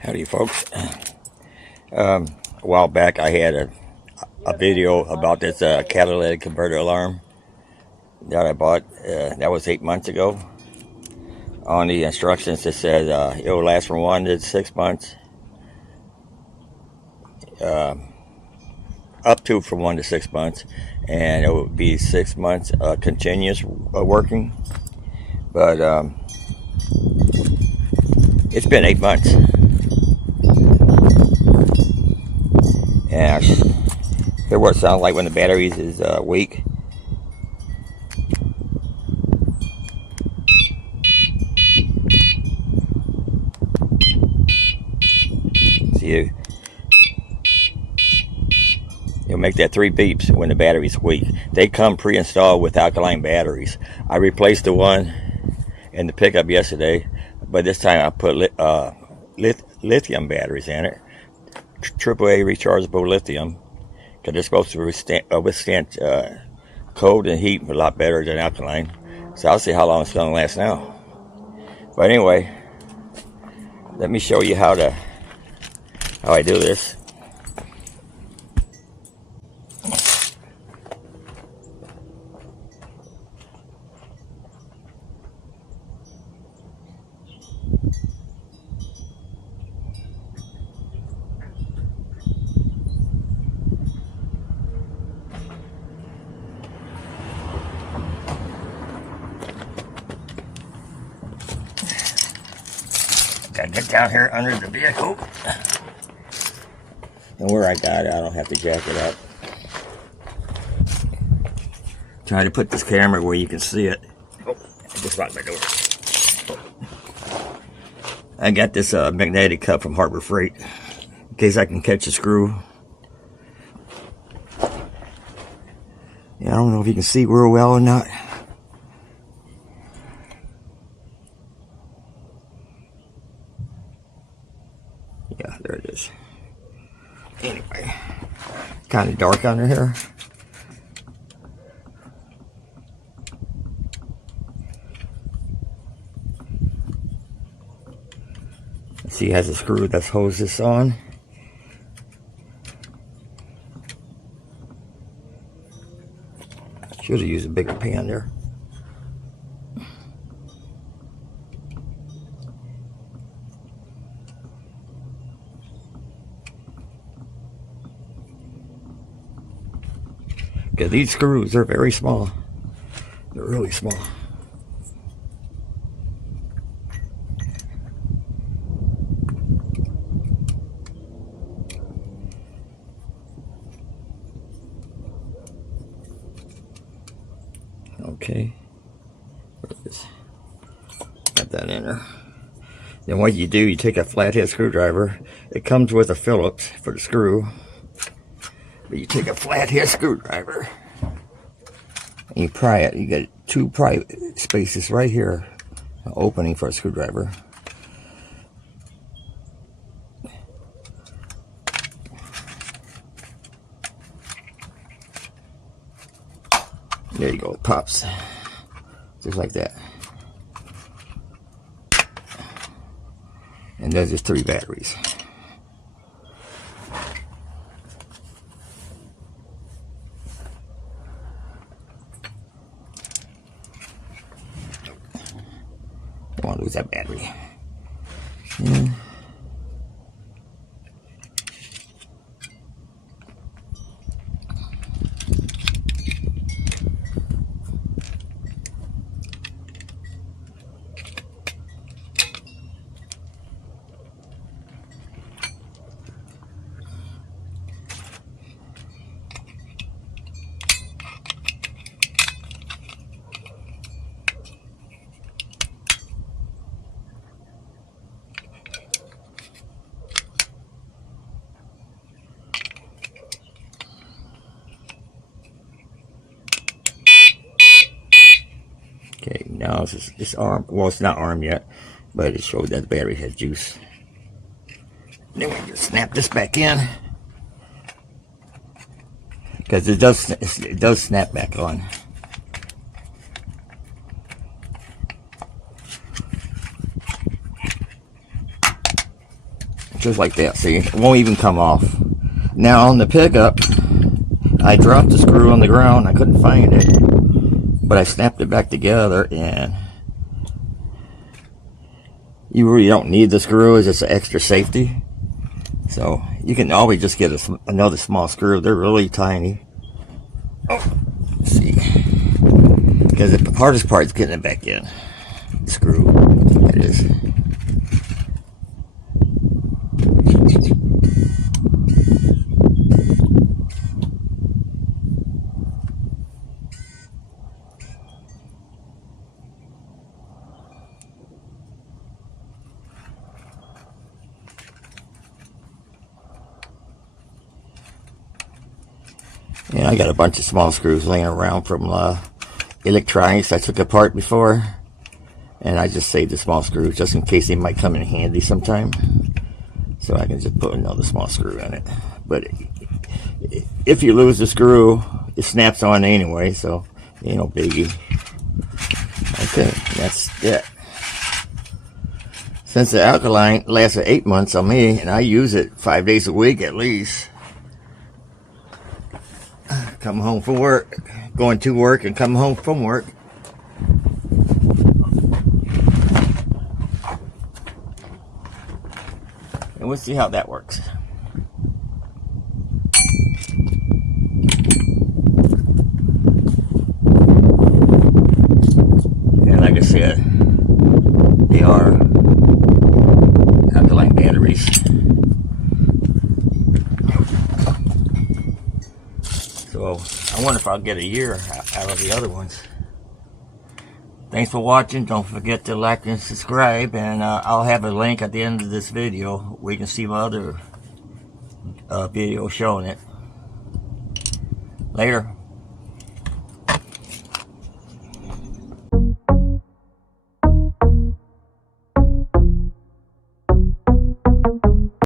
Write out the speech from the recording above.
Howdy folks. A while back I had a video about this catalytic converter alarm that I bought. That was 8 months ago. On the instructions it says it will last from 1 to 6 months. Up to from 1 to 6 months, and it will be 6 months continuous working. But it's been 8 months. And hear what it sounds like when the batteries is weak. See, you'll make that 3 beeps when the battery's weak. They come pre-installed with alkaline batteries. I replaced the one in the pickup yesterday, but this time I put lithium batteries in it. AAA rechargeable lithium, because they're supposed to withstand cold and heat a lot better than alkaline. So I'll see how long it's going to last now. But anyway, let me show you how I do this. Gotta get down here under the vehicle. And where I got it, I don't have to jack it up. Try to put this camera where you can see it. Oh, I just locked my door. I got this magnetic cup from Harbor Freight in case I can catch a screw. Yeah, I don't know if you can see real well or not. Yeah, there it is. Anyway, kind of dark under here. See, it has a screw that holds this on. Should have used a bigger pan there. Because these screws are very small. They're really small. Okay. Got that in there. Then what you do, you take a flathead screwdriver. It comes with a Phillips for the screw. But you take a flathead screwdriver and you pry it. You get 2 pry spaces right here, an opening for a screwdriver. There you go, it pops. Just like that. And there's just 3 batteries. Don't want to lose that battery. Okay, now it's armed. Well, it's not armed yet, but it showed that the battery has juice. Then we just snap this back in, because it does snap back on. Just like that, see? It won't even come off. Now on the pickup, I dropped the screw on the ground. I couldn't find it, but I snapped it back together, and you really don't need the screw. It's just an extra safety. So you can always just get another small screw. They're really tiny. Oh, let's see. Because the hardest part is getting it back in. The screw. It is. And I got a bunch of small screws laying around from electronics I took apart before. And I just saved the small screws just in case they might come in handy sometime. So I can just put another small screw in it. But if you lose the screw, it snaps on anyway, so ain't no biggie. Okay, that's it. Since the alkaline lasted 8 months on me, and I use it 5 days a week at least. Come home from work, going to work and come home from work. And we'll see how that works. And like I said, they are alkaline batteries. So I wonder if I'll get a year out of the other ones. Thanks for watching. Don't forget to like and subscribe, and I'll have a link at the end of this video where you can see my other video showing it. Later.